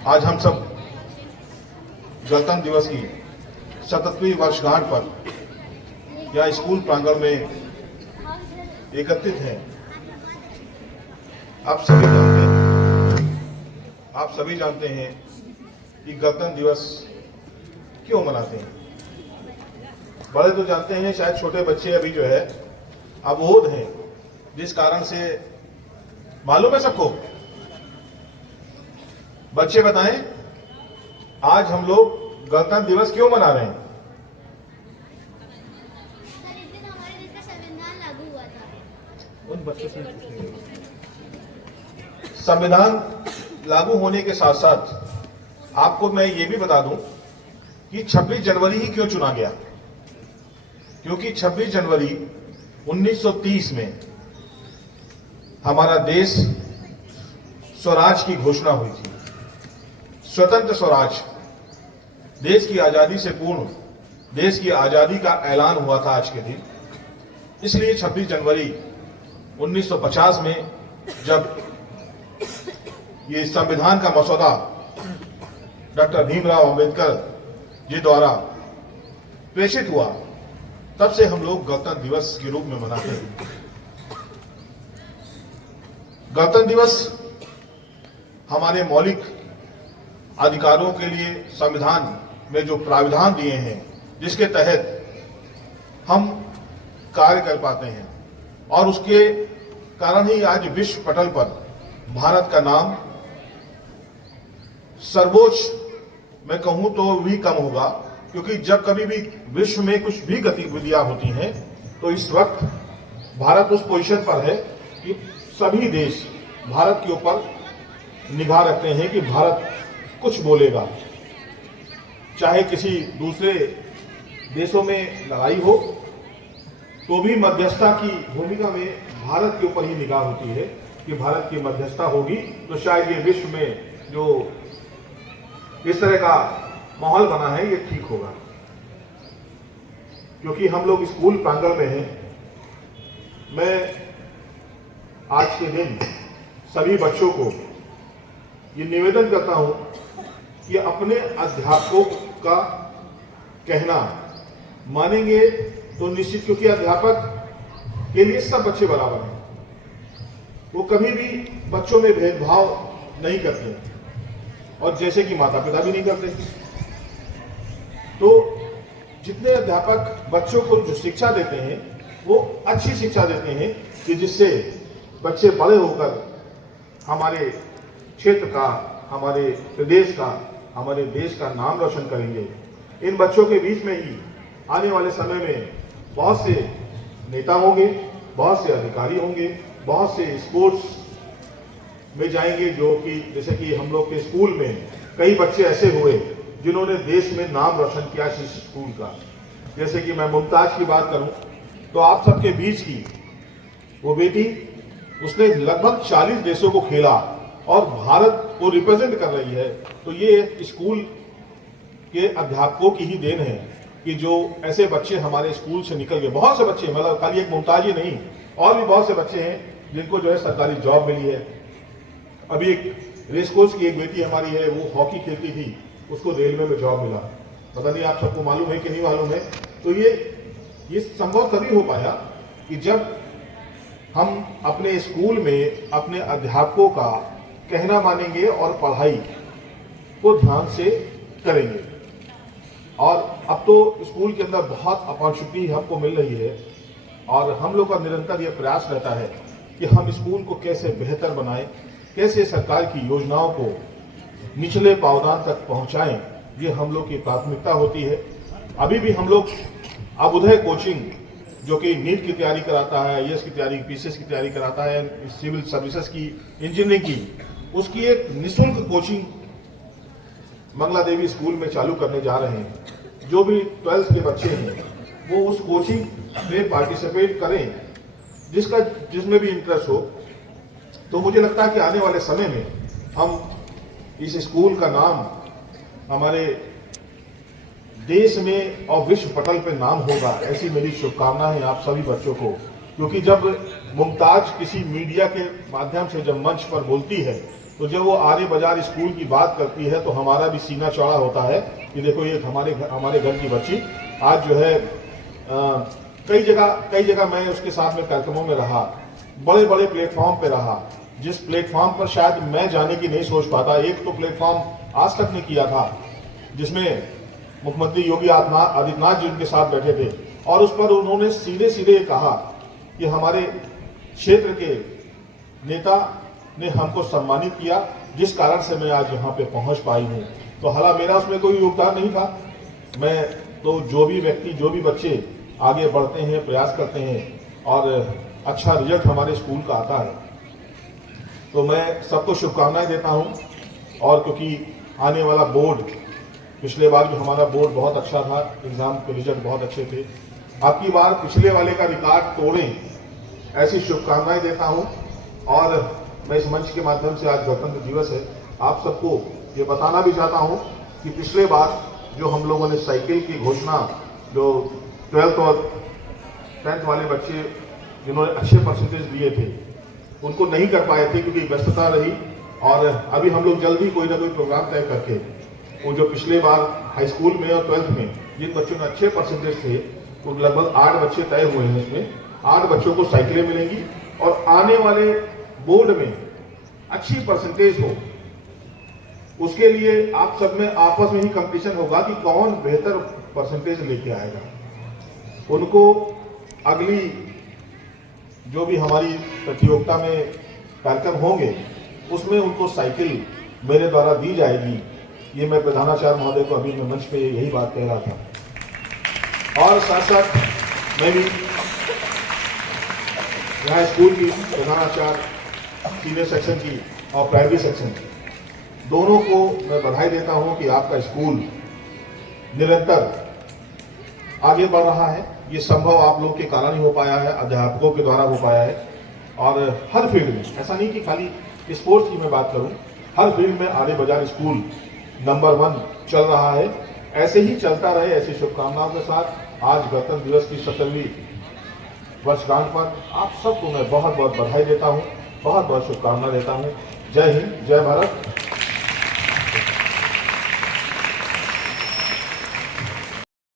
आज हम सब गणतंत्र दिवस की 77वीं वर्षगांठ पर या स्कूल प्रांगण में एकत्रित हैं। आप सभी जानते हैं कि गणतंत्र दिवस क्यों मनाते हैं। बड़े तो जानते हैं, शायद छोटे बच्चे अभी जो है अबोध हैं, जिस कारण से मालूम है सबको। बच्चे बताएं, आज हम लोग गणतंत्र दिवस क्यों मना रहे हैं? सर, इस दिन हमारे देश का संविधान लागू हुआ था। उन बच्चों से संविधान लागू होने के साथ साथ आपको मैं ये भी बता दूं कि 26 जनवरी ही क्यों चुना गया। क्योंकि 26 जनवरी 1930 में हमारा देश स्वराज की घोषणा हुई थी। स्वतंत्र स्वराज, देश की आजादी से पूर्ण देश की आजादी का ऐलान हुआ था आज के दिन। इसलिए 26 जनवरी 1950 में जब ये संविधान का मसौदा डॉक्टर भीमराव अंबेडकर जी द्वारा प्रेषित हुआ, तब से हम लोग गणतंत्र दिवस के रूप में मनाते हैं। गणतंत्र दिवस हमारे मौलिक अधिकारों के लिए संविधान में जो प्राविधान दिए हैं, जिसके तहत हम कार्य कर पाते हैं, और उसके कारण ही आज विश्व पटल पर भारत का नाम सर्वोच्च मैं कहूं तो भी कम होगा। क्योंकि जब कभी भी विश्व में कुछ भी गतिविधियां होती हैं तो इस वक्त भारत उस पोजीशन पर है कि सभी देश भारत के ऊपर निगाह रखते हैं कि भारत कुछ बोलेगा। चाहे किसी दूसरे देशों में लड़ाई हो तो भी मध्यस्थता की भूमिका में भारत के ऊपर ही निगाह होती है कि भारत की मध्यस्थता होगी तो शायद ये विश्व में जो इस तरह का माहौल बना है ये ठीक होगा। क्योंकि हम लोग स्कूल प्रांगण में हैं, मैं आज के दिन सभी बच्चों को ये निवेदन करता हूं कि अपने अध्यापकों का कहना मानेंगे तो निश्चित, क्योंकि अध्यापक के लिए सब बच्चे बराबर हैं। वो कभी भी बच्चों में भेदभाव नहीं करते, और जैसे कि माता पिता भी नहीं करते। तो जितने अध्यापक बच्चों को जो शिक्षा देते हैं वो अच्छी शिक्षा देते हैं कि जिससे बच्चे बड़े होकर हमारे क्षेत्र का, हमारे प्रदेश का, हमारे देश का नाम रोशन करेंगे। इन बच्चों के बीच में ही आने वाले समय में बहुत से नेता होंगे, बहुत से अधिकारी होंगे, बहुत से स्पोर्ट्स में जाएंगे, जो कि जैसे कि हम लोग के स्कूल में कई बच्चे ऐसे हुए जिन्होंने देश में नाम रोशन किया इस स्कूल का। जैसे कि मैं मुमताज की बात करूं तो आप सबके बीच की वो बेटी, उसने लगभग 40 देशों को खेला और भारत को रिप्रेजेंट कर रही है। तो ये स्कूल के अध्यापकों की ही देन है कि जो ऐसे बच्चे हमारे स्कूल से निकल गए। बहुत से बच्चे, मतलब खाली एक मुमताज ही नहीं, और भी बहुत से बच्चे हैं जिनको जो है सरकारी जॉब मिली है। अभी एक रेसकोर्स की एक बेटी हमारी है, वो हॉकी खेलती थी, उसको रेलवे में जॉब मिला। पता नहीं आप सबको मालूम है कि नहीं मालूम है। तो ये संभव तभी हो पाया कि जब हम अपने स्कूल में अपने अध्यापकों का कहना मानेंगे और पढ़ाई को ध्यान से करेंगे। और अब तो स्कूल के अंदर बहुत अपॉर्चुनिटी हमको मिल रही है, और हम लोग का निरंतर यह प्रयास रहता है कि हम स्कूल को कैसे बेहतर बनाएं, कैसे सरकार की योजनाओं को निचले पावदान तक पहुंचाएं। ये हम लोग की प्राथमिकता होती है। अभी भी हम लोग अभ्युदय कोचिंग, जो कि नीट की तैयारी कराता है, आईएएस की तैयारी, पीसीएस की तैयारी कराता है, सिविल सर्विसेज की, इंजीनियरिंग की, उसकी एक निःशुल्क कोचिंग मंगला देवी स्कूल में चालू करने जा रहे हैं। जो भी 12th के बच्चे हैं वो उस कोचिंग में पार्टिसिपेट करें, जिसमें भी इंटरेस्ट हो। तो मुझे लगता है कि आने वाले समय में हम इस स्कूल का नाम हमारे देश में और विश्व पटल पे नाम होगा, ऐसी मेरी शुभकामना है आप सभी बच्चों को। क्योंकि जब मुमताज किसी मीडिया के माध्यम से जब मंच पर बोलती है तो जब वो आर्य बाजार स्कूल की बात करती है तो हमारा भी सीना चौड़ा होता है कि देखो ये हमारे घर की बच्ची आज जो है कई जगह मैं उसके साथ में कार्यक्रमों में रहा, बड़े बड़े प्लेटफॉर्म पे रहा, जिस प्लेटफॉर्म पर शायद मैं जाने की नहीं सोच पाता। एक तो प्लेटफॉर्म आज तक ने किया था जिसमें मुख्यमंत्री योगी आदित्यनाथ जी उनके साथ बैठे थे और उस पर उन्होंने सीधे सीधे कहा कि हमारे क्षेत्र के नेता ने हमको सम्मानित किया, जिस कारण से मैं आज यहाँ पे पहुंच पाई हूँ। तो हालांकि मेरा उसमें कोई योगदान नहीं था। मैं तो जो भी व्यक्ति, जो भी बच्चे आगे बढ़ते हैं, प्रयास करते हैं और अच्छा रिजल्ट हमारे स्कूल का आता है, तो मैं सबको शुभकामनाएं देता हूं। और क्योंकि आने वाला बोर्ड, पिछले बार भी हमारा बोर्ड बहुत अच्छा था, एग्जाम के रिजल्ट बहुत अच्छे थे, आपकी बार पिछले वाले का रिकॉर्ड तोड़ें, ऐसी शुभकामनाएं देता हूं। और मैं इस मंच के माध्यम से, आज गणतंत्र दिवस है, आप सबको ये बताना भी चाहता हूं कि पिछले बार जो हम लोगों ने साइकिल की घोषणा, जो 12th और 10th वाले बच्चे जिन्होंने अच्छे परसेंटेज लिए थे उनको नहीं कर पाए थे क्योंकि व्यस्तता रही। और अभी हम लोग जल्दी कोई ना कोई प्रोग्राम तय करके वो जो पिछले बार हाई स्कूल में और 12th में जिन बच्चों ने अच्छे परसेंटेज थे, वो लगभग 8 बच्चे तय हुए हैं। इसमें 8 बच्चों को साइकिलें मिलेंगी और आने वाले बोर्ड में अच्छी परसेंटेज हो, उसके लिए आप सब में आपस में ही कंपटीशन होगा कि कौन बेहतर परसेंटेज लेके आएगा। उनको अगली जो भी हमारी प्रतियोगिता में कार्यक्रम होंगे उसमें उनको साइकिल मेरे द्वारा दी जाएगी। ये मैं प्रधानाचार्य महोदय को अभी मैं मंच पे यही बात कह रहा था। और साथ साथ मैं भी यहाँ स्कूल की प्रधानाचार्य, सीनियर सेक्शन की और प्राइमरी सेक्शन की, दोनों को मैं बधाई देता हूँ कि आपका स्कूल निरंतर आगे बढ़ रहा है। ये संभव आप लोग के कारण ही हो पाया है, अध्यापकों के द्वारा हो पाया है। और हर फील्ड में, ऐसा नहीं कि खाली स्पोर्ट्स की मैं बात करूं, हर फील्ड में आर्य बाजार स्कूल नंबर 1 चल रहा है। ऐसे ही चलता रहे, ऐसी शुभकामनाओं के साथ आज गणतंत्र दिवस की 70वीं वर्षगांठ पर आप सबको मैं बहुत बहुत बधाई देता हूं, बहुत बहुत शुभकामना देता हूं। जय हिंद, जय भारत।